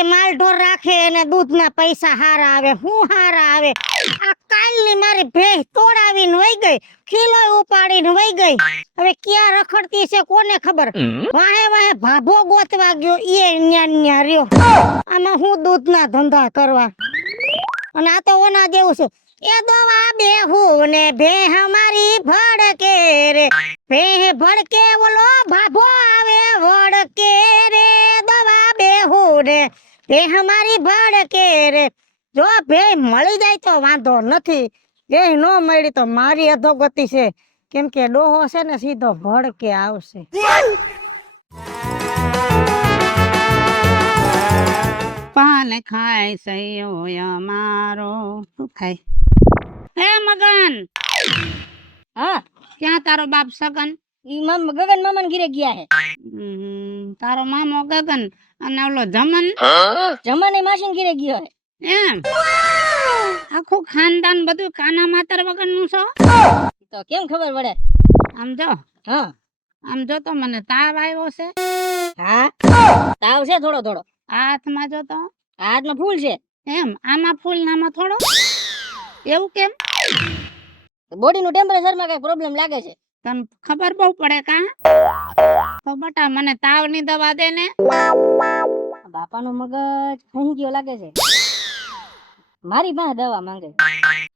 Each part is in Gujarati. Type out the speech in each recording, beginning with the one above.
કે માલઢોર રાખે અને દૂધના પૈસા હારા આવે, હું હારા આવે? આ કાલની મારી ભેંસ તોડાવીને વઈ ગઈ, ખીલોય ઉપાડીને વઈ ગઈ. હવે ક્યાં રખડતી છે કોને ખબર? વાહે વાહે ભાભો ગોતવા ગયો, ઈ ન્યા રહ્યો. આમાં હું દૂધના ધંધા કરવા? અને આ તો ઓના જેવું છે, એ દવા બેહું ને ભેહ મારી ભડકે રે, ભેહ ભડકે બોલો ભાભો આવે વડકે રે, દવા બેહું ને ભેહ મારી ભડકે રે. જો ભેહ મળી જાય તો વાંધો નથી, ભેહ ન મળી તો મારી અધોગતિ છે, કેમ કે ડોહો છે ને સીધો ભડકે આવશે. પાન ખાય સયો અમારો. શું ખાય? હે મગન. હા, ક્યાં તારો બાપ સગન? ઈ ગગન મામા ઘીરે ગયા હે. તારો મામો ગગન અને ઓલો જમન જમાને માસીન ઘીરે ગયો હે. એમ આખું ખાનદાન બધું કાના માતર વગર નું છો? તો કેમ ખબર પડે? આમ જો, હા આમ જો તો મને તાવ આવ્યો છે. હા, તાવ છે થોડો થોડો. હાથમાં જો તો હાથમાં ફૂલ છે. એમ આમાં ફૂલ નામાં થોડો, એવું કેમ? બોડી નું ટેમ્પરેચર માં કઈ પ્રોબ્લેમ લાગે છે. તને ખબર બહુ પડે કા? તો બટા મને તાવની દવા દે ને. બાપાનો મગજ ખંઈ ગયો લાગે છે, મારી પાસે દવા માંગે.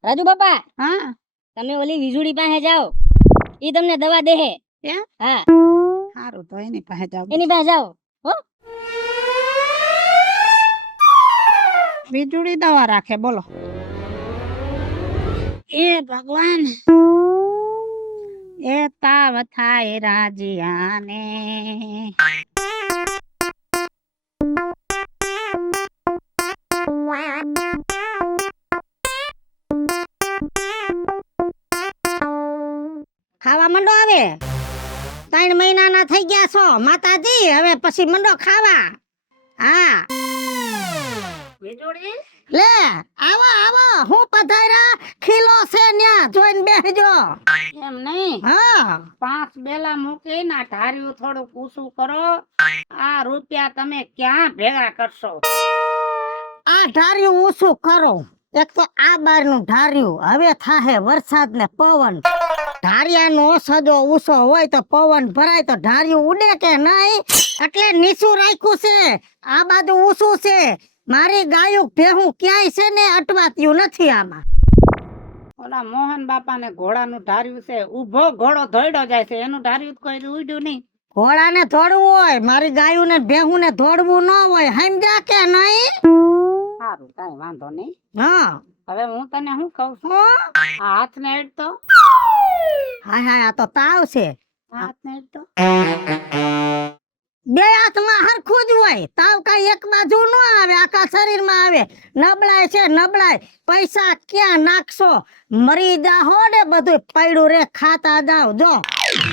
રાજુ બાપા, હા તમે ઓલી વીજળી પાસે જાઓ, ઈ તમને દવા દે હે. એમ? હા, સારું તો એની પાસે જાવ. એની પાસે જાઓ. હો, વીજળી દવા રાખે, બોલો. એ ભગવાન, એ તાવ થાય રાજીયાને. ખાવા મંડો હવે, 3 મહિનાના થઈ ગયા છો માતાજી, હવે પછી મંડો ખાવા. હા વીજળી લે આવો આવો, હું પધાર્યા, ખીલો છે ન્યા જોઈને બેસજો. એમ નહીં, હા 5 બેલા મૂકીને આ ધાર્યું થોડું ઊંચું કરો. આ રૂપિયા તમે ક્યાં ભેગા કરશો? આ ધાર્યું ઊંચું કરો, એક તો આ બારનું ધાર્યું, હવે થાહે વરસાદ ને પવન. ધારિયાનો સજો ઊંચો હોય તો પવન ભરાય તો ધાર્યું ઉડે કે નહીં, એટલે નીચું રાખ્યું છે. આ બાજુ ઊંચું છે. મારી ગાયું ભેહું ક્યાંય છે ને અટવાત્યું નથી આમાં. ઓલા મોહન બાપાને ઘોડાનું ધાર્યું છે, ઊભો ઘોડો ધોડ્યો જાય છે, એનું ધાર્યું કોઈ ઉડ્યું નહીં. ઘોડાને ધોડવું હોય, મારી ગાયું ને ભેહું ને ધોડવું ન હોય, સમજ્યા કે નહીં? સારું, કાંઈ વાંધો નહીં. હા, હવે હું તને શું કહું છું, આ હાથ ને હેડતો. હા હા, આ તો તાવ છે. હાથ ને હેડતો. બે હાથમાં હરખું જ હોય, તાવ કઈ એક બાજુ ન આવે, આખા શરીરમાં આવે. નબળાઈ છે નબળાઈ, પૈસા ક્યાં નાખશો? મરી જાહો ને બધું પડ્યું રે, ખાતા જાવ. જો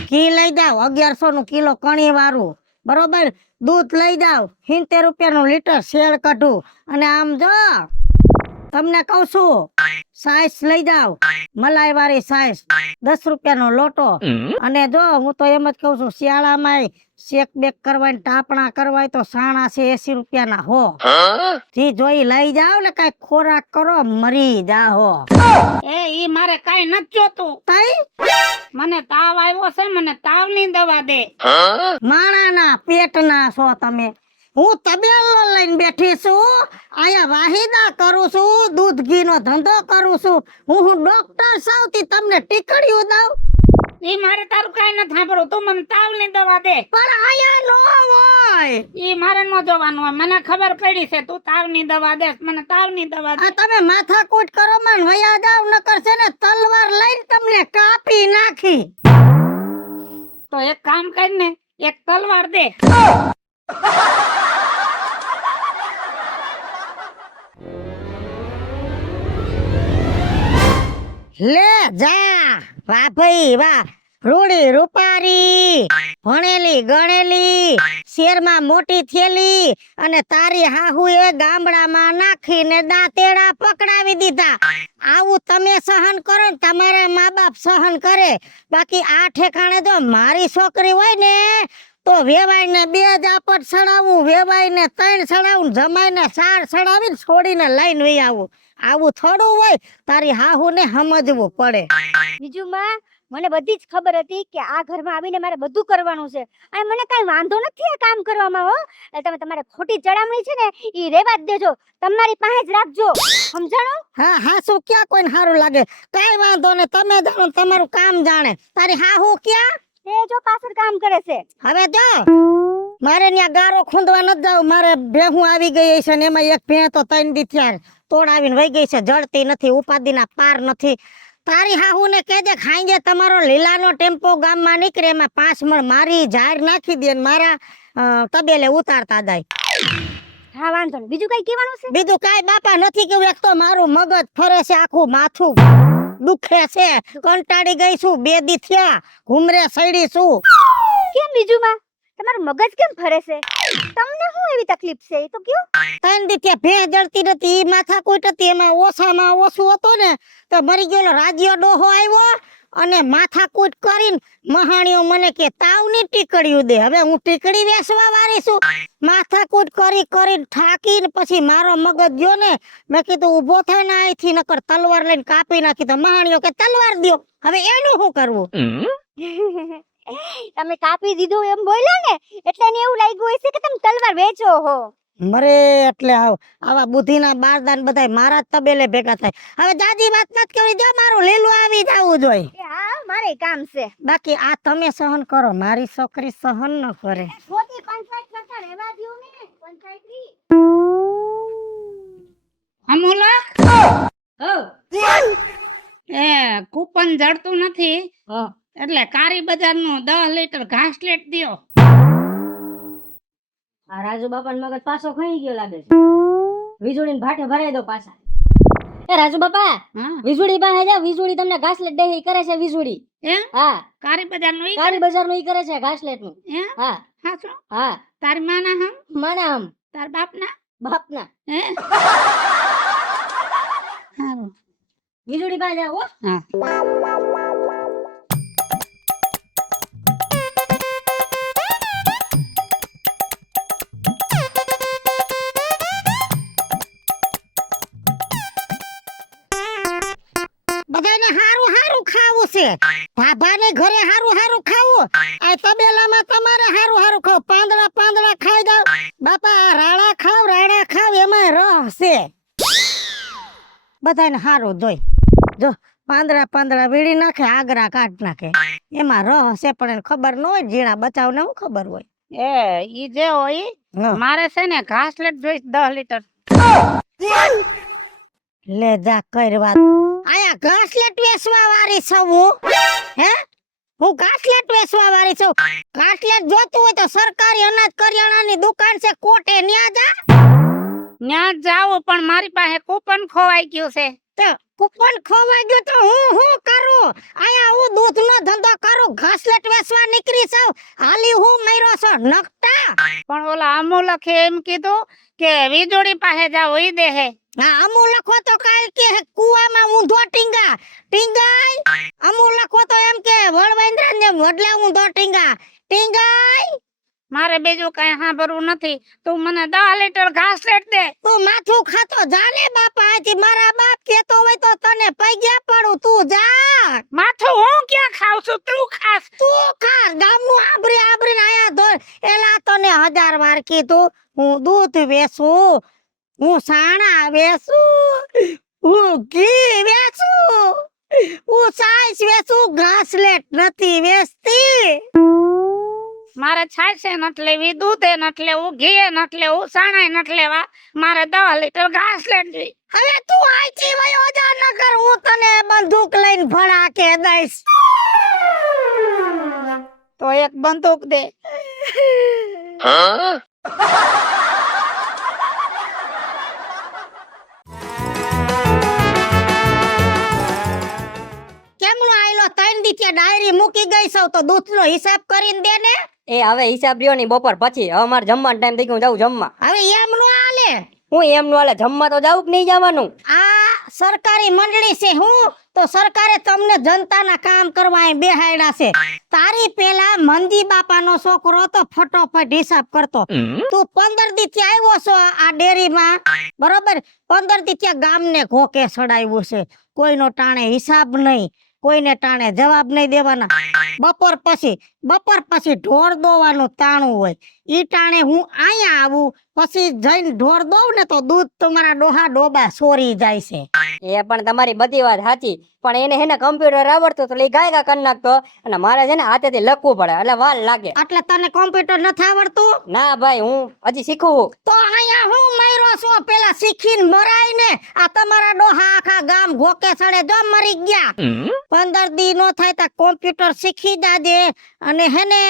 ઘી લઈ જાવ 1100 નું કિલો કણી વાળું, બરોબર. દૂધ લઈ જાવ 70 રૂપિયાનું લીટર શેર કાઢું. અને આમ જો તમને કહું છું, સાઈસ લઈ જાવ, મલાઈ વાળી સાઈસ 10 રૂપિયાનો લોટો. અને જો હું તો એમ જ કહું છું, શિયાળામાં શેક બેક કરવાય ટાપણા કરવાય તો સાણા છે 80 રૂપિયાના હો. જી જોઈ લઈ જાવ ને, કઈ ખોરાક કરો, મરી જાહો. એ ઈ મારે કઈ નથી જોતું. તઈ મને તાવ આવ્યો છે, મને તાવની દવા દે. માણાના પેટના છો તમે. હું તબેલો લઈને બેઠી છું, આયા વાહિદા કરું છું, દૂધ ઘી નો ધંધો કરું છું. હું ડોક્ટર સાવતી તમને ટીકડીઓ દઉં. ઈ મારે તારું કઈ નથી સાંભળવું, તું મને તાવની દવા દે. પણ આયા નો હોય, ઈ મારે નો જોવાનું હોય, મને ખબર પડી છે તું તાવની દવા દે, મને તાવની દવા દે. તમે માથાકૂટ કરો માં વયા જાવ, નકર છે ને તલવાર લઈને તમને કાપી નાખી. તો એક કામ કર ને, એક તલવાર દે. લે જા, વાહ ભાઈ વાહ, રૂડી રૂપારી, ભણેલી ગણેલી, શેરમાં મોટી થેલી, અને તારી હાહુએ ગામડામાં નાખીને દાંતેડા પકડાવી દીધા. આવું તમે સહન કરો ને તમારા મા બાપ સહન કરે, બાકી આ ઠેકાણે જો મારી છોકરી હોય ને તો તો વેવાઈને 2 ઝાપટ સડાવું, વેવાઈને 3 સડાવું, જમાઈને 4 સડાવીને છોડીને લઈને વઈ આવું. આવું થોડું હોય, તારી હાહુને સમજવું પડે. બીજું માં મને બધી જ ખબર હતી કે આ ઘરમાં આવીને મારે બધું કરવાનું છે અને મને કાઈ વાંધો નથી આ કામ કરવામાં હો. એટલે તમે તમારે ખોટી ચડામણી છે ને ઈ રેવા જ દેજો, તમારી પાસે જ રાખજો, સમજાણો? હા હા, શું ક્યાં કોઈને સારું લાગે? કઈ વાંધો ને, તમે જાણો, તમારું કામ જાણે. તારી હાહુ ક્યાં? તે જો પાછળ કામ કરે છે. હવે જો મારે ત્યાં ગારો ખૂંદવા નથી જાવ. મારે ભેહું આવી ગઈ છે ને એમાં એક ભેં તો 3 દી થયા તોડાવીને વહી ગઈ છે, જડતી નથી, ઉપાધિના પાર નથી. તારી હાહુને કહેજે ખાંજે તમારો લીલાનો ટેમ્પો ગામમાં નીકળે એમાં 5 મણ મારી જાહેર નાખી દે ને મારા તબેલે ઉતારતા જાય. હા વાંધો નહીં. બીજું કઈ કહેવાનું છે? બીજું કાંઈ બાપા નથી કેવું. એક તો મારું મગજ ફરે છે, આખું માથું દુખે છે, કંટાળી ગઈ છું, 2 દી થયા ઘુમરે સડી છું. કેમ બીજું માં તમારું મગજ કેમ ફરે છે? તમને શું એવી તકલીફ છે એ તો કયો? 3 દી થયા ભેં જડતી નથી, ઈ માથા કૂટ હતી. એમાં ઓછામાં ઓછું હતું ને તો મરી ગયેલો રાજ્ય ડોહો આવ્યો અને માથા કૂટ કરીને મહાણીઓ મને કે તાવની ટીકડીયું દે. હવે હું ટીકડી વેચવા વાળી છું. માથા કૂટ કરી કરીને થાકીને પછી મારો મગજ ગયો ને, મેં કીધું ઊભો થાય ને અહીંથી, નકર તલવાર લઈને કાપી નાખી. તો મહાણીઓ કે તલવાર દ્યો. હવે એનું શું કરવું? તમે કાપી દીધું એમ બોલ્યા ને એટલે એને એવું લાગ્યું હશે કે તમે તલવાર વેચો હો. મરે એટલે આવા બુદ્ધિના બારદાન બધાય મારા જ તબેલે ભેગા થાય. હવે દાદી વાત મત કરી દો, મારું લીલું આવી જવું જોઈએ. એ હા મારે કામ છે. બાકી આ તમે સહન કરો, મારી છોકરી સહન ન કરે. ખોટી પંચાયત કરતા રહેવા દ્યો ને, પંચાયતરી. અમુલક હો એ કૂપન જડતું નથી હા એટલે કારી બજાર નું 10 લીટર ઘાસલેટ દ્યો. આ રાજુ બાપા મગજ પાછો ખાઈ ગયો લાગે છે. વીજળી ભાટે ભરાઈ દો પાછા. એ રાજુ બાપા હા વીજળી પાસે જાવ, વીજળી તમને ઘાસલેટ દે ઈ કરે છે વીજળી. એમ હા કારી બજાર નું કાળી બજાર નું ઈ કરે છે ઘાસલેટ નું. એમ હા હાચો હા તારી માના હમ માના આમ તાર બાપના બાપના હે હારું વીજળી પાસે જાવ હો. હા બધાને હારું હારું ખાવું છે. ભાભાને ઘરે હારું હારું ખાવું, આ તબેલામાં તમારે હારું હારું ખાવ. પાંદડા પાંદડા ખાઈ જાવ. બાપા આ રાડા ખાવ એમાં રહ છે. બધાને હારું જોઈ જો પાંદડા વીડી નાખે, આગરા કાઢ નાખે, એમાં રહ છે. પણ એને ખબર ન હોય, ઝીણા બચાવને શું ખબર હોય? એ ઈ જે હોય હં. મારે છે ને ઘાસલેટ જોઈશ 10 લીટર. લે જા કર વાત. આયા ઘાસલેટ વેચવા વાળી છું હું. હે હું ઘાસલેટ વેચવા વાળી છું. ઘાસલેટ જોતું હોય તો સરકારી અનાજ કરિયાણાની દુકાન છે, કોટે ન્યા જા. ન્યા જ જાવું પણ મારી પાસે કૂપન ખોવાઈ ગયું છે. તો કૂપન ખોવાઈ ગયું તો હું કરું? આયા હું દૂધનો ધંધો કરું, ઘાસલેટ વેચવા નીકળી છું. હાલી હું મર્યો છો નકટા. પણ ઓલા અમુલકે એમ કીધું કે વીજળી પાસે જાવ ઈ દે હે. હા અમુ લખો તો કાલ કે કુવામાં ઊંધો ટીંગાય. અમુ લખો તો એમ કે વળવાંદરા ને વડલે ઊંધો ટીંગાય. મારે બીજું કઈ સાંભળવું નથી. તું મને 10 લીટર ઘાસલેટ દે. તું માથું ખાતો જાને બાપા. આથી મારા બાપ કેતો હોય તો તને પૈગ્યા પડું. તું જા. માથું હું ક્યાં ખાવ છું, તું ખાસ. તું ખા. ગામનું આબરીને આયા ધોર. એલા તને 1000 વાર કીધું, હું દૂધ વેચું, હું સાણા વેચું, હું ઘી વેચું, હું છાશ વેચું, ઘાસલેટ નથી વેચતી. મારે છાશે નથી લેવી, દૂધે નથી લેવું, ઘીએ નથી લેવું, સાણાય નથી લેવા. મારે 10 લીટર ઘાસલેટ જોઈ. હવે તું આઈથી વયો જા, નકર હું તને બંદૂક લઈને ભડાકે દઈશ. તો એક બંદૂક દે. કેમનો આયલો? 3 દી ત્યાં ડાયરી મૂકી ગઈ છો તો દૂધનો હિસાબ કરીને દે ને. એ હવે હિસાબ રહ્યો ની બપોર પછી. હવે મારે જમવાનો ટાઈમ થઈ ગયો, હું જાઉં જમવા. હવે એમનો આલે. હું એમનું હાલે જમવા તો જાવું કે નહીં જવાનું? આ સરકારી મંડળી છે, હું તો સરકારે તમને જનતાના કામ કરવા અહીં બેહાડ્યા છે. તારી પેલા મંદી બાપાનો છોકરો તો ફટોફટ હિસાબ કરતો. તું 15 દી થી આવ્યો છો આ ડેરીમાં, બરોબર? 15 દી ત્યાં ગામને ઘોકે સડાવ્યું છે. કોઈનો ટાણે હિસાબ નહીં, કોઈને ટાણે જવાબ નહીં દેવાના. બપોર પછી ઢોર દોવાનું તાણું હોય. ઈ ટાણે હું અહીંયા આવું, પછી જઈને ઢોર દોઉં ને તો દૂધ તમારા ડોહા ડોબા સોરી જાય છે. એ પણ તમારી બધી વાત સાચી, પણ એને હેને કમ્પ્યુટર આવડતું તો એ ગાયગા કરી નાખતો, અને મારે છે ને હાથેથી લખવું પડે એટલે વાર લાગે. એટલે તને કોમ્પ્યુટર નથી આવડતું? ના ભાઈ, હું હજી શીખવું. તો અહીંયા હું મર્યો છો, પેલા શીખીને મરાય ને. આ તમારા ડોહા આખા ગામ ઘોકે સડે જો મરી ગયા. 15 દી નો થાય તો કોમ્પ્યુટર શીખી જાજે, અને હેને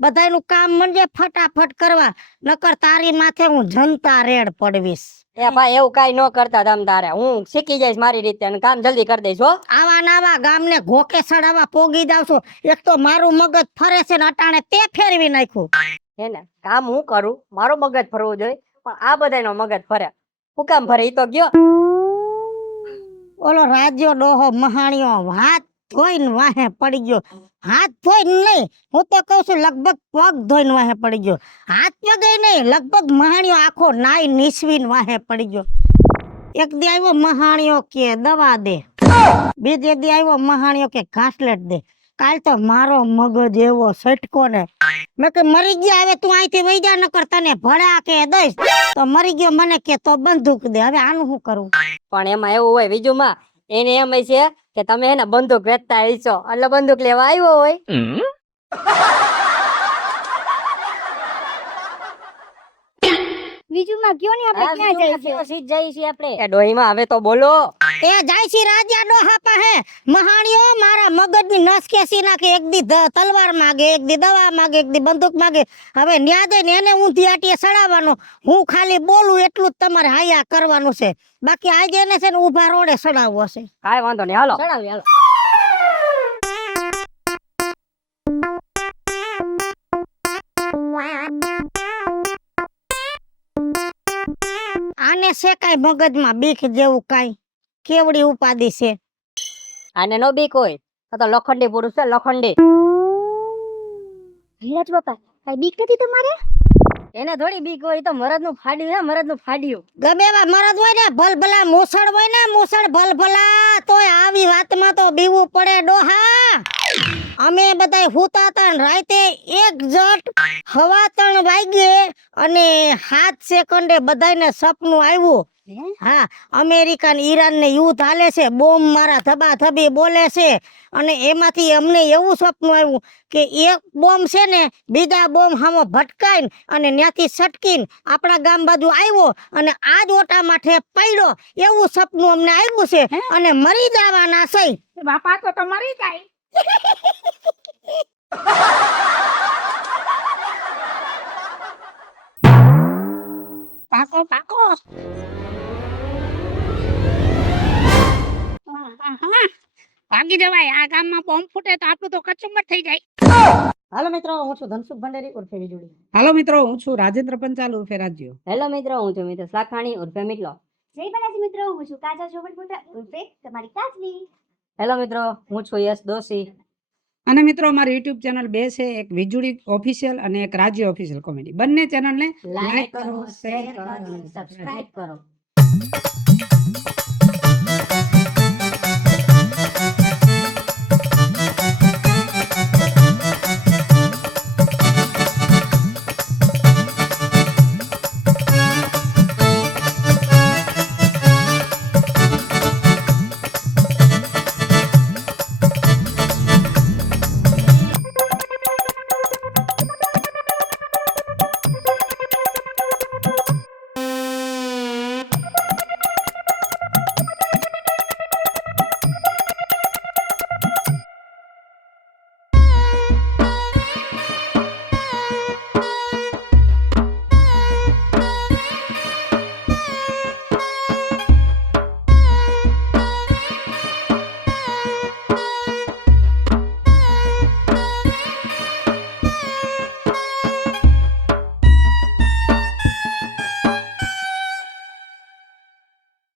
બધાયનું કામ મંડે ફટાફટ કરવા, નકર તારી માથે હું જનતા રેડ પડવીશ. એ ભાઈ એવું કાઈ ન કરતા તમ તારે, હું શીખી જઈશ મારી રીતે અને કામ જલ્દી કરી દઈશ હો. આવા નાવા ગામને ઘોકે સડાવા પોગી જાવ છો. એક તો મારું મગજ ફરે છે ને અટાણે તે ફેરવી નાખ્યું. હે ને કામ હું કરું, મારો મગજ ફરવું જોઈએ, પણ આ બધાયનો મગજ ફરે. હું કામ ફરે ઈ તો ગયો. ઓલો રાજ્યો ડોહો મહાણિયો હાથ ધોઈને વાહે પડી ગયો. હાથ ધોઈને નહીં, હું તો કહું છું લગભગ પગ ધોઈને વાહે પડી ગયો. હાથ પગે નહીં, લગભગ મહાણિયો આખો નાઈ નીસવીને વાહે પડી ગયો. એક દી આવ્યો મહાણિયો કે દવા દે, બીજે દી આવ્યો મહાણિયો કે ઘાસલેટ દે. કાલ તો મારો મગજ એવો સટકો ને, મેં કે મરી ગયા, હવે તું અહીંથી વઈ જા, નકર તને ભડા કે દઈશ. તો મરી ગયો, મને કે તો બંદૂક દે. હવે આનું શું કરું? પણ એમાં એવું હોય બીજું માં, એને એમ છે કે તમે એને બંદૂક વેચતા હશો એટલે બંદૂક લેવા આવ્યો હોય. બીજું માં ગયો ને આપણે ક્યાં જઈએ છીએ? એ ડોહીમાં હવે તો બોલો. એ જાય છે રાજા ડોહા પાસે. મહાણિયો મારા મગજની નસ કેસી નાખે. એક દી તલવાર માગે, એક દી દવા માગે, એક દી બંદૂક માગે. હવે ન્યા દઈને એને ઊંધી આટીએ સડાવવાનો. હું ખાલી બોલું એટલું જ તમારે હાયા કરવાનું છે. બાકી આજે એને છે ને ઊભા રોડે સડાવવો છે. કાઈ વાંધો નહીં, હાલો. સડાવી હાલો. આને છે કાઈ મગજમાં બીક જેવું કાઈ? કેવડી ઉપાધિ છે? આને નો બીક હોય, આ તો લોખંડી પુરુષ છે, લોખંડી. ધીરજ બાપા, કઈ બીક નથી તમારે? એને થોડી બીક હોય, તો મરદ નું ફાડ્યું છે, મરદ નું ફાડ્યું. ગમે એવા મરદ હોય ને, ભલભલા મૂસળ હોય ને, મૂસળ ભલભલા, તોય આવી વાતમાં તો બીવું પડે ડોહા. અમે બધાય હુતા હતા ને રાતે એક જટ 3:15 વાગ્યે અને 7 સેકન્ડે બધાયને સપનું આવ્યું. હા, અમેરિકા ને ઈરાન ને યુદ્ધ હાલે છે, બોમ્બ મારા ધબાધબી બોલે છે, અને એમાંથી અમને એવું સપનું આવ્યું કે એક બોમ્બ છે ને બીજા બોમ્બ હામો ભટકાઈને અને ત્યાંથી સટકીને આપણા ગામ બાજુ આવ્યો અને આ જ ઓટા માથે પડ્યો. એવું સપનું અમને આવ્યું છે, અને મરી જવાના છે. બાપા તો તમારી જાય. પાકો પાકો. ભાગી જવાય. આ ગામમાં બોમ્બ ફૂટે તો આપણું તો કચુંબર થઈ જાય. હાલો મિત્રો, હું છું ધનસુખ ભંડેરી ઉર્ફે વીજળી. હાલો મિત્રો, હું છું રાજેન્દ્ર પંચાલ ઉર્ફે રાજ્યો. હેલો મિત્રો, હું છું મિત્ર સાખાણી ઉર્ફે મિકલો. જય બાલાજી મિત્રો, હું છું કાજા ચોબટપોટા ઉર્ફે તમારી કાચલી. હેલો મિત્રો, હું છું યશ દોશી. અને મિત્રો, અમારી યુટ્યુબ ચેનલ બે છે, એક વીજળી ઓફિશિયલ અને એક રાજ્ય ઓફિશિયલ કોમેડી. બંને ચેનલને લાઈક કરો, શેર કરો અને સબસ્ક્રાઇબ કરો.